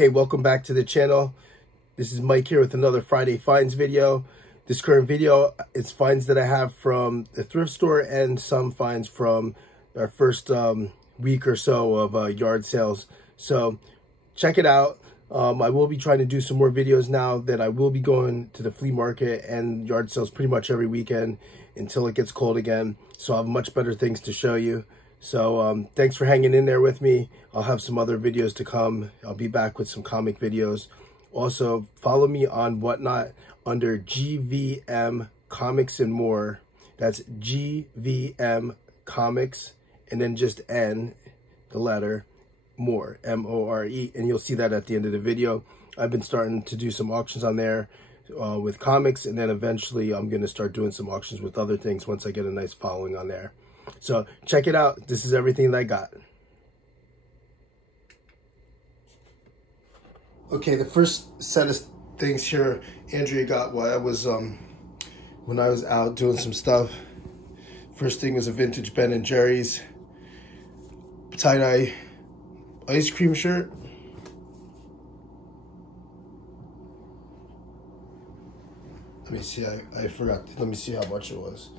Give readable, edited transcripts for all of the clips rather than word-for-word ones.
Hey, welcome back to the channel. This is Mike here with another Friday finds video. This current video is finds that I have from the thrift store and some finds from our first week or so of yard sales. So check it out. I will be trying to do some more videos now that I will be going to the flea market and yard sales pretty much every weekend until it gets cold again. So I'll have much better things to show you. So thanks for hanging in there with me. I'll have some other videos to come. I'll be back with some comic videos. Also, follow me on Whatnot under GVM Comics and More. That's GVM Comics and then just N, the letter, More, M-O-R-E. And you'll see that at the end of the video. I've been starting to do some auctions on there with comics. And then eventually I'm going to start doing some auctions with other things once I get a nice following on there. So check it out. This is everything that I got. Okay, the first set of things here Andrea got while I was when I was out doing some stuff. First thing was a vintage Ben & Jerry's tie-dye ice cream shirt. Let me see, I forgot. Let me see how much it was.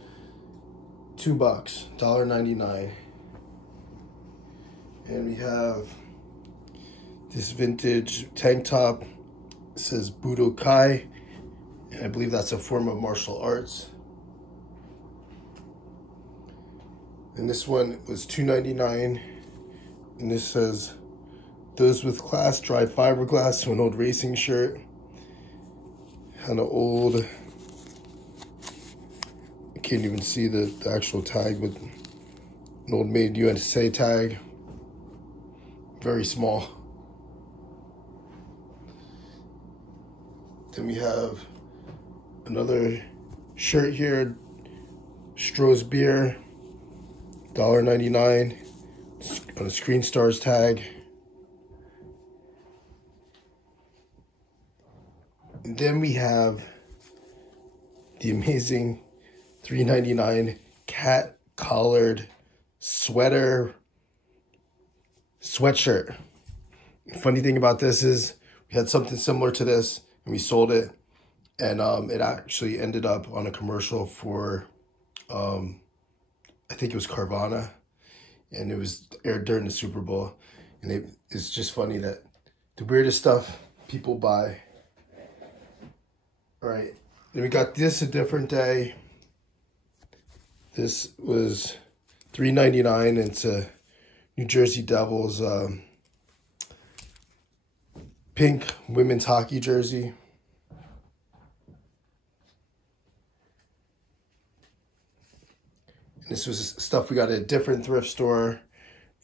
$2, $1.99. And we have this vintage tank top. It says Budokai, and I believe that's a form of martial arts. And this one was $2.99, and this says, "Those with class, dry fiberglass," to an old racing shirt. And an old, I can't even see the actual tag, but an old Made USA tag. Very small. Then we have another shirt here, Stroh's Beer, $1.99 on a Screen Stars tag. And then we have the amazing $3.99 cat collared sweatshirt. Funny thing about this is we had something similar to this and we sold it, and it actually ended up on a commercial for I think it was Carvana, and it was aired during the Super Bowl. And it's just funny that the weirdest stuff people buy. All right, then we got this a different day. This was $3.99. It's a New Jersey Devils pink women's hockey jersey. And this was stuff we got at a different thrift store.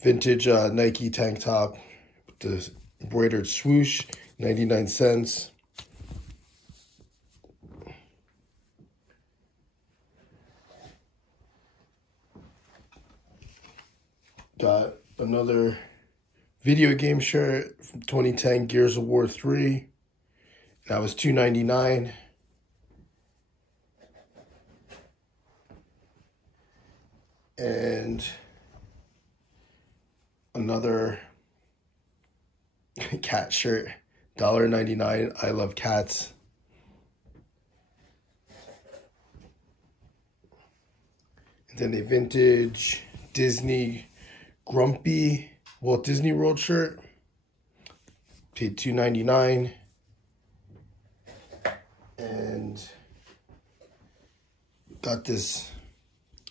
Vintage Nike tank top with the embroidered swoosh, 99 cents. Got another video game shirt from 2010, Gears of War 3. That was $2.99. And another cat shirt, $1.99. I love cats. And then a vintage Disney Grumpy Walt Disney World shirt, paid $2.99. And got this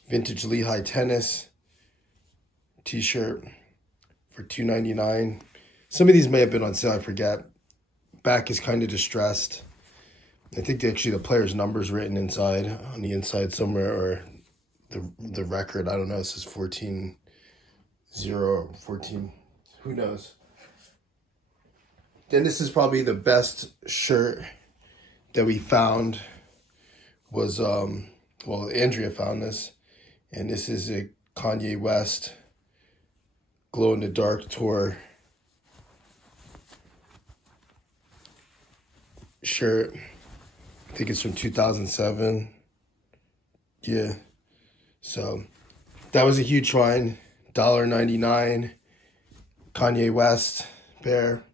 vintage Lehigh tennis t-shirt for $2.99. Some of these may have been on sale, I forget. Back is kind of distressed. I think actually the player's number's written inside, on the inside somewhere, or the record, I don't know, it says 14-0 or 14, who knows. Then this is probably the best shirt that we found was, well, Andrea found this, and this is a Kanye West Glow in the Dark tour shirt. I think it's from 2007. Yeah, so that was a huge find. $1.99 Kanye West pair.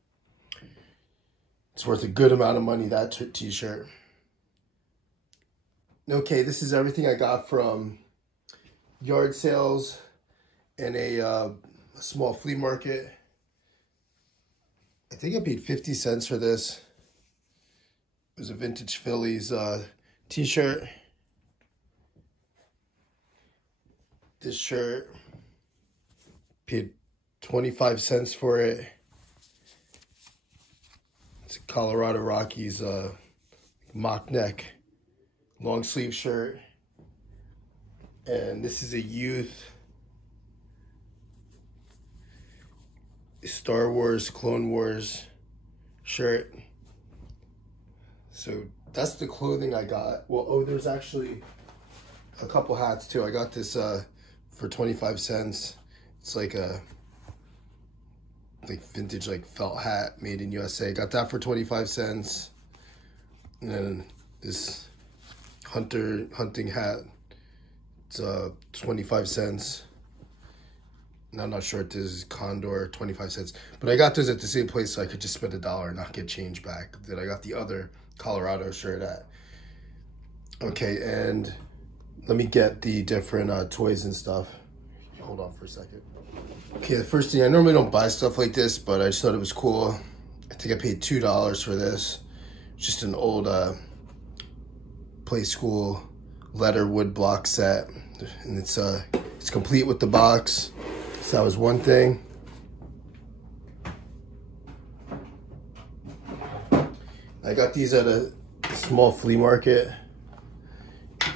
It's worth a good amount of money, that t-shirt. Okay, this is everything I got from yard sales and a small flea market. I think I paid 50 cents for this. It was a vintage Phillies t-shirt. This shirt, paid 25 cents for it. It's a Colorado Rockies mock neck long sleeve shirt. And this is a youth Star Wars Clone Wars shirt. So that's the clothing I got. Well, oh, there's actually a couple hats too. I got this for 25 cents. It's like a vintage felt hat made in USA. Got that for 25 cents. And then this hunting hat. It's 25 cents. And I'm not sure if this is Condor, 25 cents. But I got those at the same place, so I could just spend $1 and not get change back that I got the other Colorado shirt at. Okay, and let me get the different toys and stuff. Hold on for a second. Okay, the first thing, I normally don't buy stuff like this, but I just thought it was cool. I think I paid $2 for this. Just an old play school letter wood block set. And it's complete with the box. So that was one thing. I got these at a small flea market,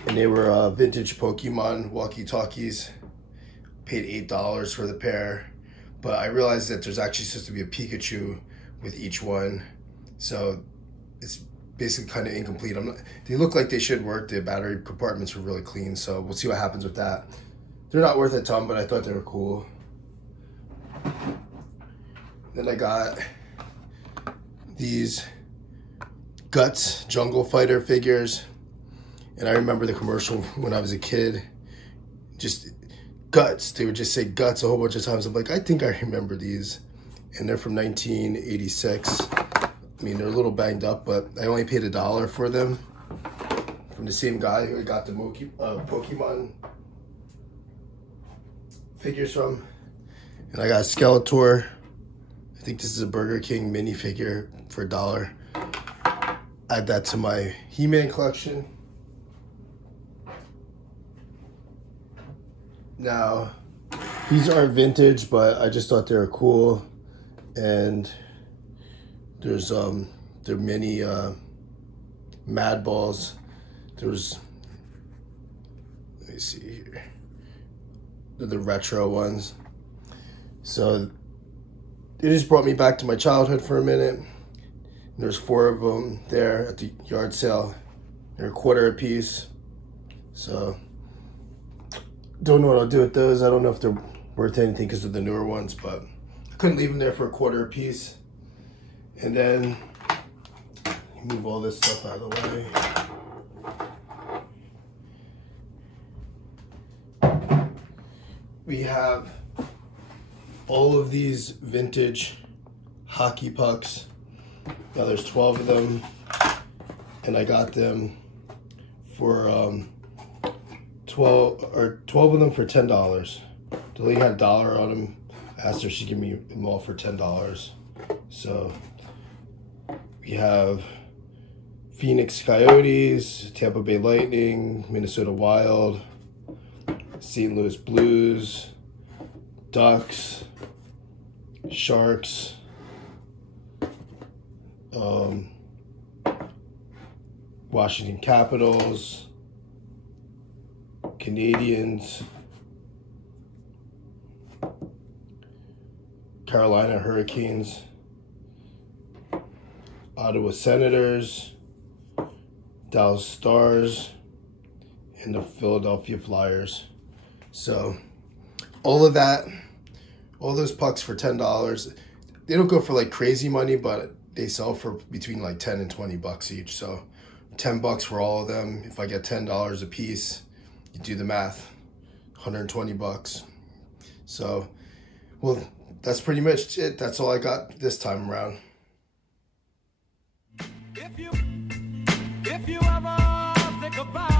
and they were vintage Pokemon walkie-talkies. Paid $8 for the pair, but I realized that there's actually supposed to be a Pikachu with each one, so it's basically kind of incomplete. They look like they should work. The battery compartments were really clean, so we'll see what happens with that. They're not worth a ton, but I thought they were cool. Then I got these Guts Jungle Fighter figures, and I remember the commercial when I was a kid. Just Guts, they would just say Guts a whole bunch of times. I'm like, I think I remember these, and they're from 1986. I mean, they're a little banged up, but I only paid $1 for them from the same guy who I got the Pokemon figures from. And I got Skeletor. I think this is a Burger King minifigure for $1. Add that to my He-Man collection. Now, these aren't vintage, but I just thought they were cool. And there's there are many Mad Balls. There's, let me see here. They're the retro ones. So it just brought me back to my childhood for a minute. There's 4 of them there at the yard sale. They're $1 a piece. So don't know what I'll do with those. I don't know if they're worth anything because of the newer ones, but I couldn't leave them there for $1 a piece. And then move all this stuff out of the way. We have all of these vintage hockey pucks. Now there's 12 of them, and I got them for 12 of them for $10. The lady had $1 on them. I asked her if she'd give me them all for $10. So we have Phoenix Coyotes, Tampa Bay Lightning, Minnesota Wild, St. Louis Blues, Ducks, Sharks, Washington Capitals, Canadians, Carolina Hurricanes, Ottawa Senators, Dallas Stars, and the Philadelphia Flyers. So all of that, all those pucks for $10. They don't go for like crazy money, but they sell for between like 10 and 20 bucks each. So 10 bucks for all of them. If I get $10 a piece, you do the math, 120 bucks. So, well, that's pretty much it. That's all I got this time around. If you ever think about